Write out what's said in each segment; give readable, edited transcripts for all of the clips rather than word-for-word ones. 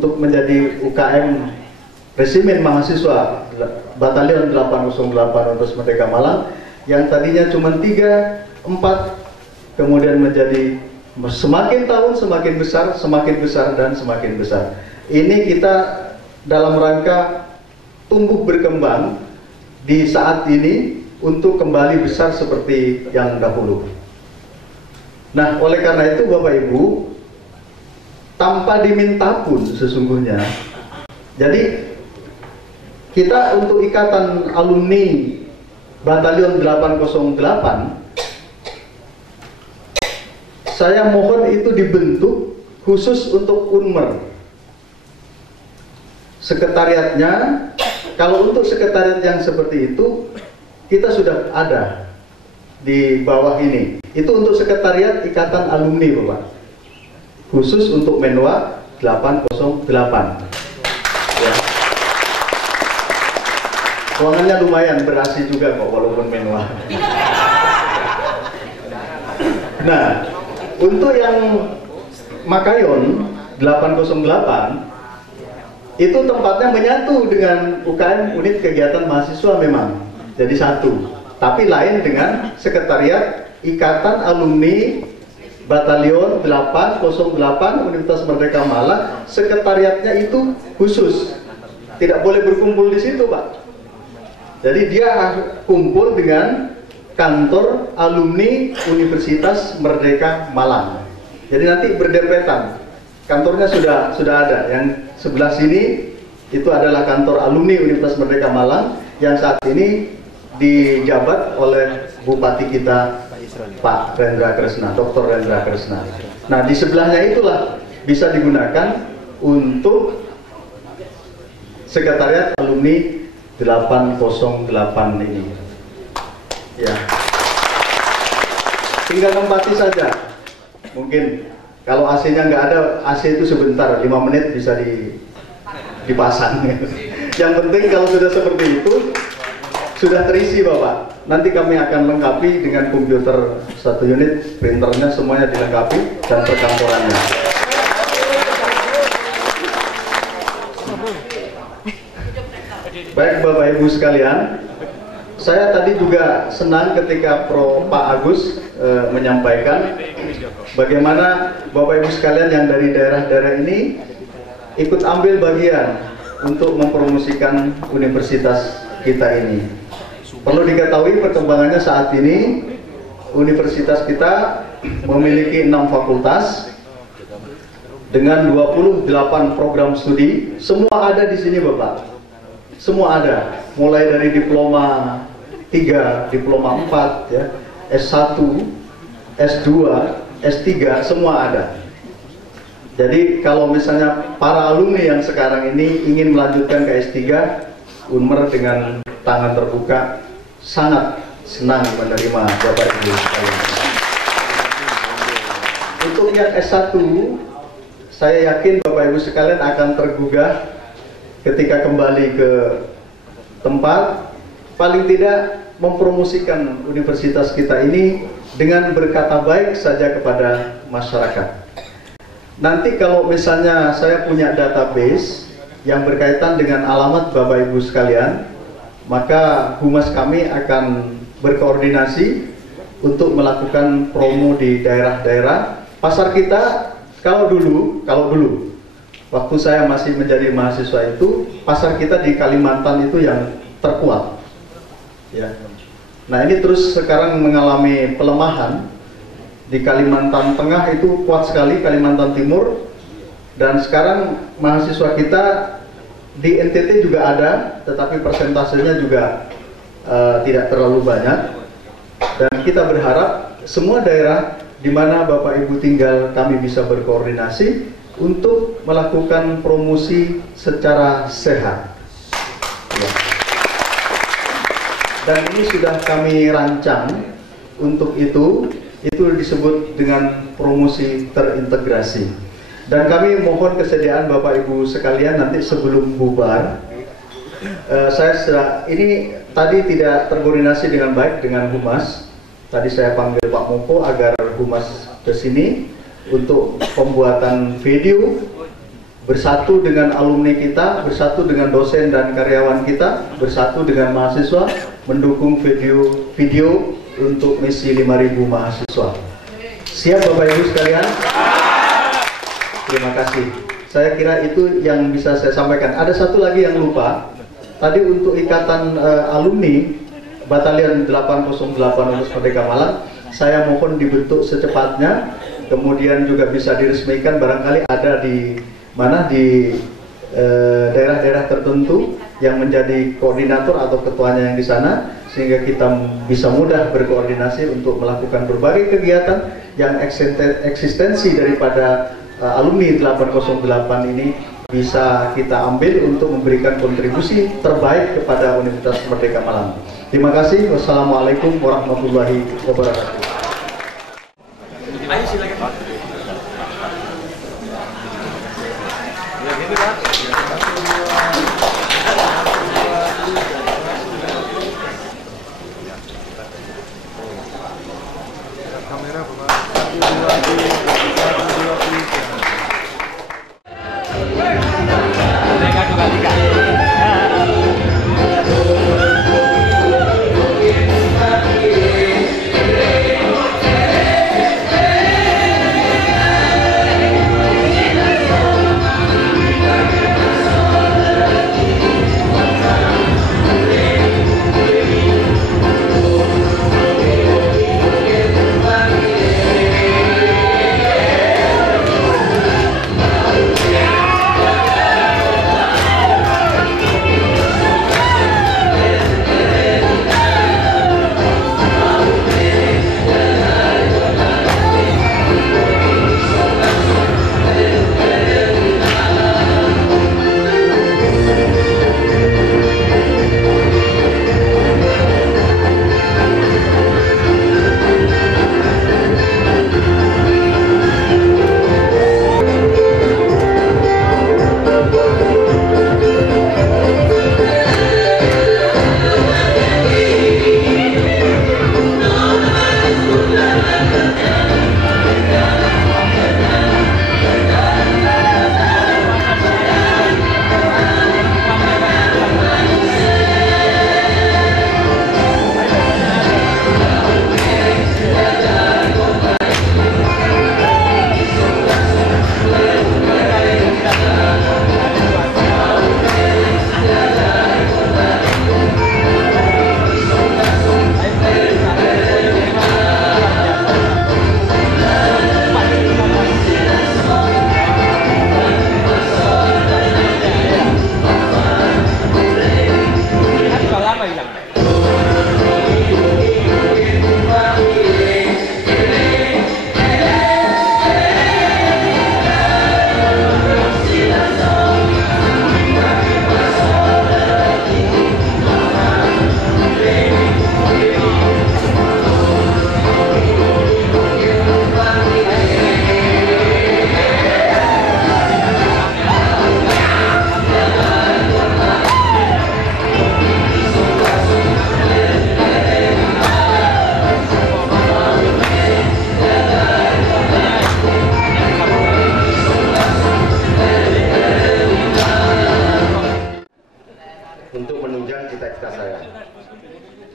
untuk menjadi UKM Resimen Mahasiswa Batalion 808 Untus Merdeka Malang yang tadinya cuma 3, 4, kemudian menjadi semakin tahun semakin besar dan semakin besar. Ini kita dalam rangka tumbuh berkembang di saat ini untuk kembali besar seperti yang dahulu. Nah, oleh karena itu Bapak Ibu, tanpa diminta pun sesungguhnya, jadi kita untuk ikatan alumni Batalion 808, saya mohon itu dibentuk khusus untuk Unmer. Sekretariatnya, kalau untuk sekretariat yang seperti itu, kita sudah ada di bawah ini. Itu untuk sekretariat ikatan alumni Bapak, khusus untuk Menwa 808 ya. Ruangannya lumayan ber-AC juga kok walaupun Menwa. Nah, untuk yang Makayon 808 itu tempatnya menyatu dengan UKM Unit Kegiatan Mahasiswa memang jadi satu, tapi lain dengan sekretariat Ikatan Alumni Batalion 808 Universitas Merdeka Malang. Sekretariatnya itu khusus, tidak boleh berkumpul di situ Pak. Jadi dia kumpul dengan kantor alumni Universitas Merdeka Malang. Jadi nanti berdempetan. Kantornya sudah ada. Yang sebelah sini itu adalah kantor alumni Universitas Merdeka Malang yang saat ini dijabat oleh Bupati kita Pak Rendra Kresna, Dr. Rendra Kresna. Nah, di sebelahnya itulah bisa digunakan untuk sekretariat alumni 808 ini. Ya. Tinggal tempati saja. Mungkin kalau AC-nya nggak ada, AC itu sebentar, 5 menit bisa dipasang. Yang penting kalau sudah seperti itu, sudah terisi Bapak. Nanti kami akan lengkapi dengan komputer 1 unit, printernya semuanya dilengkapi, dan perkantorannya. Baik Bapak Ibu sekalian, saya tadi juga senang ketika Pak Agus menyampaikan bagaimana Bapak Ibu sekalian yang dari daerah-daerah ini ikut ambil bagian untuk mempromosikan universitas kita ini. Perlu diketahui perkembangannya saat ini universitas kita memiliki 6 fakultas dengan 28 program studi. Semua ada di sini Bapak. Semua ada, mulai dari diploma 3, diploma 4 ya, S1, S2, S3, semua ada. Jadi kalau misalnya para alumni yang sekarang ini ingin melanjutkan ke S3, Unmer dengan tangan terbuka sangat senang menerima Bapak Ibu sekalian. Untuk yang S1, saya yakin Bapak Ibu sekalian akan tergugah ketika kembali ke tempat, paling tidak mempromosikan universitas kita ini dengan berkata baik saja kepada masyarakat. Nanti kalau misalnya saya punya database yang berkaitan dengan alamat Bapak Ibu sekalian, maka humas kami akan berkoordinasi untuk melakukan promo di daerah-daerah. Pasar kita kalau dulu waktu saya masih menjadi mahasiswa itu, pasar kita di Kalimantan itu yang terkuat ya. Nah, ini terus sekarang mengalami pelemahan. Di Kalimantan Tengah itu kuat sekali, Kalimantan Timur, dan sekarang mahasiswa kita di NTT juga ada, tetapi persentasenya juga tidak terlalu banyak. Dan kita berharap semua daerah di mana Bapak Ibu tinggal, kami bisa berkoordinasi untuk melakukan promosi secara sehat ya. Dan ini sudah kami rancang untuk itu disebut dengan promosi terintegrasi. Dan kami mohon kesediaan Bapak Ibu sekalian nanti sebelum bubar, ini tadi tidak terkoordinasi dengan baik dengan Humas. Tadi saya panggil Pak Moko agar Humas ke sini untuk pembuatan video bersatu dengan alumni kita, bersatu dengan dosen dan karyawan kita, bersatu dengan mahasiswa, mendukung video untuk misi 5.000 mahasiswa. Siap Bapak Ibu sekalian? Terima kasih. Saya kira itu yang bisa saya sampaikan. Ada satu lagi yang lupa. Tadi untuk ikatan alumni Batalion 808 Universitas Merdeka Malang, saya mohon dibentuk secepatnya, kemudian juga bisa diresmikan, barangkali ada di mana di daerah-daerah tertentu yang menjadi koordinator atau ketuanya yang di sana, sehingga kita bisa mudah berkoordinasi untuk melakukan berbagai kegiatan yang eksistensi daripada alumni 808 ini bisa kita ambil untuk memberikan kontribusi terbaik kepada Universitas Merdeka Malang. Terima kasih. Wassalamualaikum warahmatullahi wabarakatuh. Ayo silakan. Kamera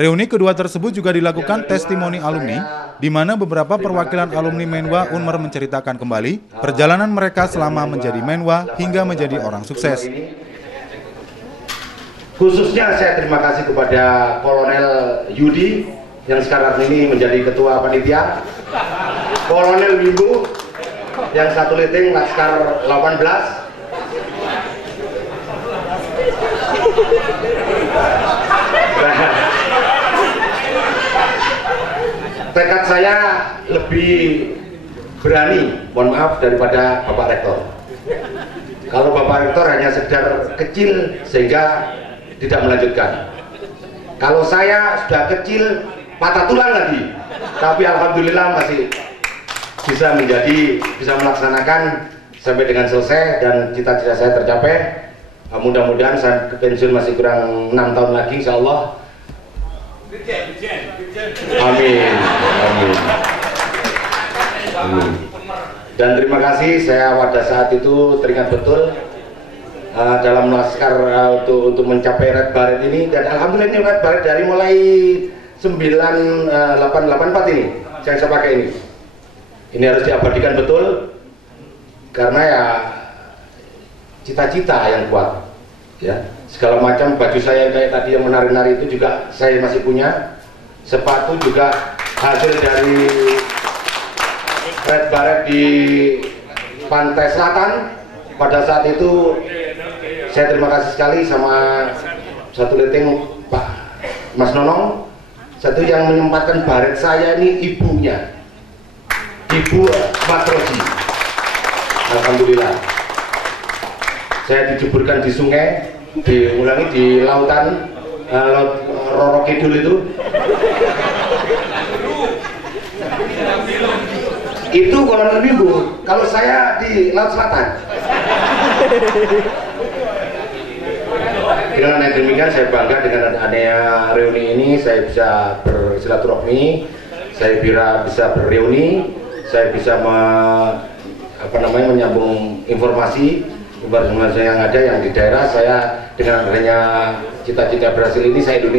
Reuni kedua tersebut juga dilakukan testimoni alumni, di mana beberapa perwakilan alumni Menwa Unmer menceritakan kembali perjalanan mereka selama menjadi Menwa hingga menjadi orang sukses. Khususnya saya terima kasih kepada Kolonel Yudi yang sekarang ini menjadi ketua panitia, Kolonel Wimbo yang satu liting Laskar 18, tekad saya lebih berani, mohon maaf, daripada Bapak Rektor. Kalau Bapak Rektor hanya sekedar kecil sehingga tidak melanjutkan. Kalau saya sudah kecil, patah tulang lagi. Tapi alhamdulillah masih bisa melaksanakan sampai dengan selesai dan cita-cita saya tercapai. Mudah-mudahan saya ke pensiun masih kurang 6 tahun lagi, insya Allah. Amin. Amin. Amin. Dan terima kasih, saya pada saat itu teringat betul dalam laskar untuk mencapai red baret ini, dan alhamdulillah ini red baret dari mulai 9884 ini yang saya pakai ini. Ini harus diabadikan betul karena ya cita-cita yang kuat. Ya, segala macam baju saya kayak tadi yang menari-nari itu juga saya masih punya. Sepatu juga hasil dari red baret di Pantai Selatan. Pada saat itu saya terima kasih sekali sama satu leteng Pak Mas Nonong, satu yang menyempatkan baret saya ini ibunya, Ibu Matroji. Alhamdulillah saya dijeburkan di sungai, diulangi di lautan, laut Roro Kidul itu Kolonel Minggu, kalau saya di Laut Selatan. Dengan demikian saya bangga dengan adanya reuni ini, saya bisa bersilaturahmi, saya bisa berreuni, saya bisa menyambung informasi yang ada yang di daerah saya. Dengan adanya cita-cita berhasil ini, saya di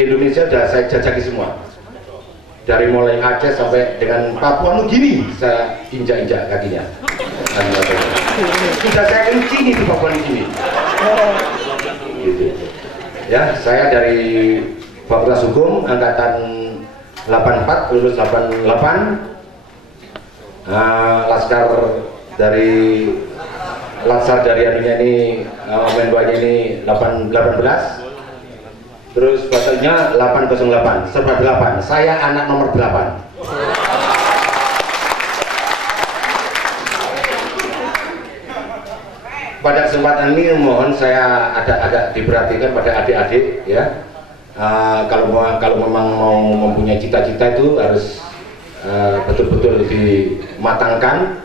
Indonesia sudah saya jajaki semua, dari mulai Aceh sampai dengan Papua Nugini saya injak-injak kakinya. Sudah saya kencing di Papua Nugini. Gitu. Ya, saya dari Fakultas Hukum angkatan 84, lulus 88, laskar dari anunya ini, Menwanya ini 18, terus batalnya 808, serba 8. Saya anak nomor 8. Pada kesempatan ini mohon saya agak diperhatikan pada adik-adik ya. Kalau memang mau mempunyai cita-cita itu harus betul-betul dimatangkan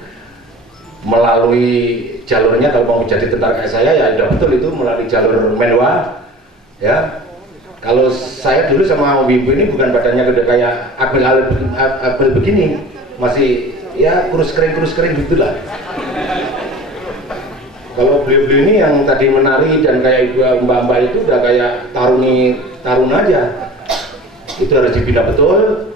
melalui jalurnya. Kalau mau menjadi tentara kayak saya ya sudah betul itu melalui jalur Menwa ya. Kalau saya dulu sama Wibu ini bukan badannya gede kayak Akbil begini, masih ya kurus kering gitulah. Kalau beliau-beliau ini yang tadi menari dan kayak ibu mbak-mbak itu udah kayak tarun aja. Itu harus dibina betul.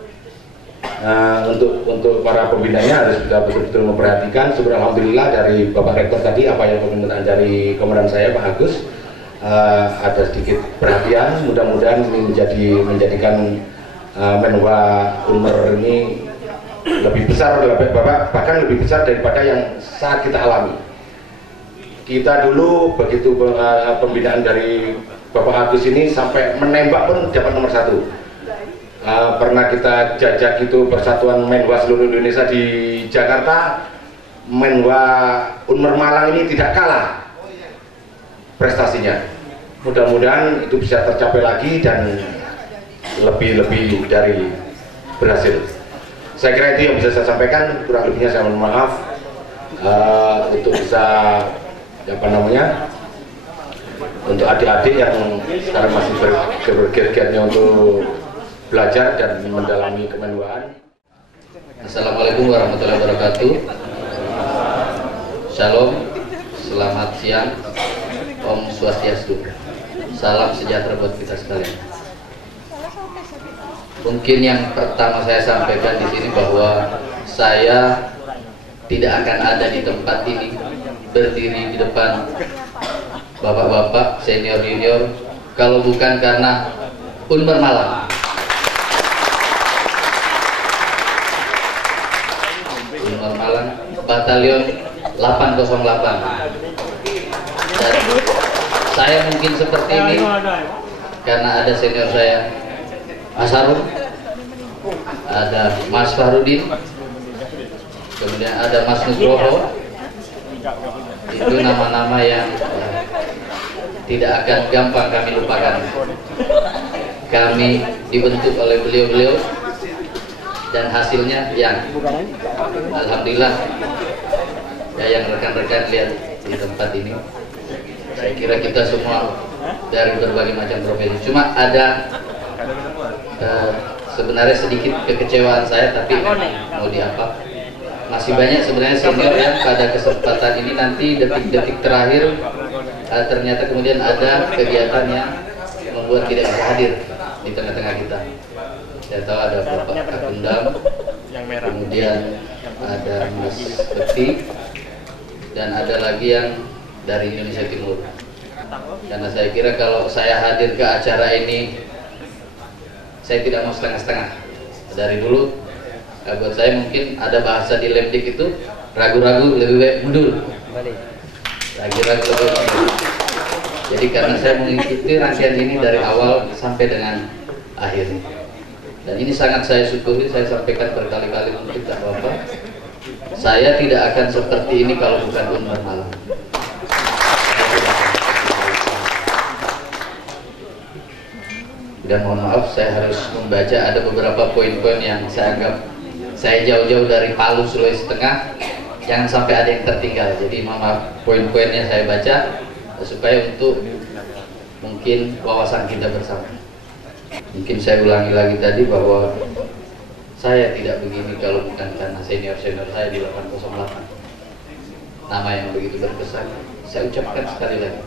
Untuk para pembinanya harus juga betul-betul memperhatikan. Alhamdulillah dari Bapak Rektor tadi apa yang permintaan dari komandan saya Pak Agus, ada sedikit perhatian. Mudah-mudahan ini menjadikan Menwa Unmer ini lebih besar, bahkan lebih besar daripada yang saat kita alami. Kita dulu begitu pembinaan dari Bapak Agus ini sampai menembak pun dapat nomor 1. Pernah kita jajak itu Persatuan Menwa seluruh Indonesia di Jakarta. Menwa Unmer Malang ini tidak kalah prestasinya. Mudah-mudahan itu bisa tercapai lagi dan lebih dari berhasil. Saya kira itu yang bisa saya sampaikan. Kurang lebihnya saya mohon maaf. Untuk bisa untuk adik-adik yang sekarang masih bergiat-giatnya untuk belajar dan mendalami kemenwaan. Assalamualaikum warahmatullahi wabarakatuh. Shalom, selamat siang, Om Swastiastu, salam sejahtera buat kita sekalian. Mungkin yang pertama saya sampaikan di sini bahwa saya tidak akan ada di tempat ini, berdiri di depan bapak-bapak senior-junior kalau bukan karena Unmer Malang. Unmer Malang Batalion 808. Dan saya mungkin seperti ini karena ada senior saya Mas Harun, ada Mas Fahrudin, kemudian ada Mas Nugroho. Itu nama-nama yang tidak akan gampang kami lupakan. Kami dibentuk oleh beliau-beliau dan hasilnya yang alhamdulillah ya, yang rekan-rekan lihat di tempat ini, saya kira kita semua dari berbagai macam profesi. Cuma ada sebenarnya sedikit kekecewaan saya, tapi mau diapa, masih banyak sebenarnya senior yang pada kesempatan ini nanti detik-detik terakhir ternyata kemudian ada kegiatan yang membuat tidak bisa hadir di tengah-tengah kita. Saya tahu ada Bapak Kakundam, kemudian ada Mas Bekti, dan ada lagi yang dari Indonesia Timur. Karena saya kira kalau saya hadir ke acara ini, saya tidak mau setengah-setengah. Dari dulu, buat saya mungkin ada bahasa di Lemdik itu, ragu-ragu lebih baik mundur. Ragu-ragu lebih baik mundur. Jadi karena saya mengikuti rangkaian ini dari awal sampai dengan akhir. Dan ini sangat saya syukuri, saya sampaikan berkali-kali mungkin tak Bapak. Saya tidak akan seperti ini kalau bukan Unmar Malang. Dan mohon maaf, saya harus membaca ada beberapa poin-poin yang saya anggap saya jauh-jauh dari Palu, Sulawesi Tengah, jangan sampai ada yang tertinggal. Jadi mohon maaf, poin-poinnya saya baca supaya untuk mungkin wawasan kita bersama. Mungkin saya ulangi lagi tadi bahwa saya tidak begini kalau bukan karena senior-senior saya di 808. Nama yang begitu berkesan, saya ucapkan sekali lagi.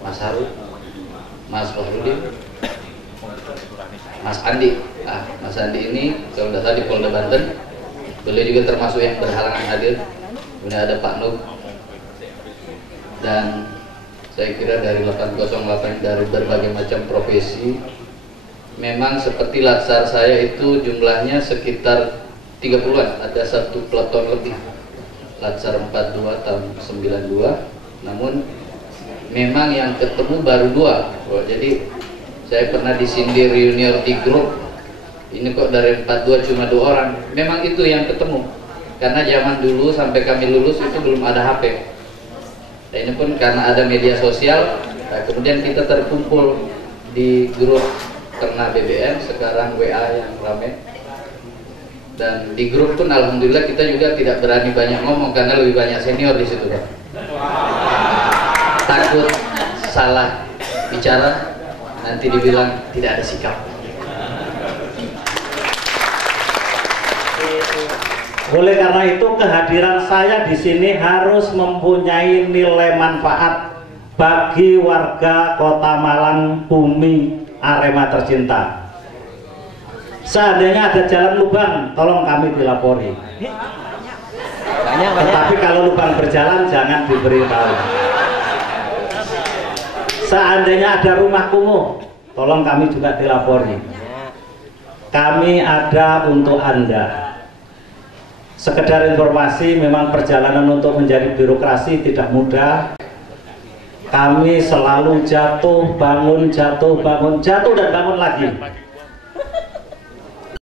Mas Haru, Mas Fahrudin, Mas Andi. Mas Andi ini kalau sudah tadi Polda Banten, beliau juga termasuk yang berhalangan hadir. Kemudian ada Pak Nuh, dan saya kira dari 808 dari berbagai macam profesi. Memang seperti latsar saya itu jumlahnya sekitar 30-an, ada satu peleton lebih. Latsar 42 tahun 92, namun memang yang ketemu baru 2. Jadi saya pernah disindir junior di grup, ini kok dari 42 cuma 2 orang. Memang itu yang ketemu, karena zaman dulu sampai kami lulus itu belum ada HP. Nah, ini pun karena ada media sosial, kemudian kita terkumpul di grup karena BBM, sekarang WA yang ramai. Dan di grup pun alhamdulillah kita juga tidak berani banyak ngomong karena lebih banyak senior di situ, Pak. Takut salah bicara, nanti dibilang tidak ada sikap. Oleh karena itu kehadiran saya di sini harus mempunyai nilai manfaat bagi warga Kota Malang, bumi Arema tercinta. Seandainya ada jalan lubang, tolong kami dilapori. Tetapi kalau lubang berjalan jangan diberitahu. Seandainya ada rumah kumuh, tolong kami juga dilapori. Kami ada untuk Anda. Sekedar informasi, memang perjalanan untuk menjadi birokrasi tidak mudah. Kami selalu jatuh, bangun, jatuh, bangun, jatuh dan bangun lagi.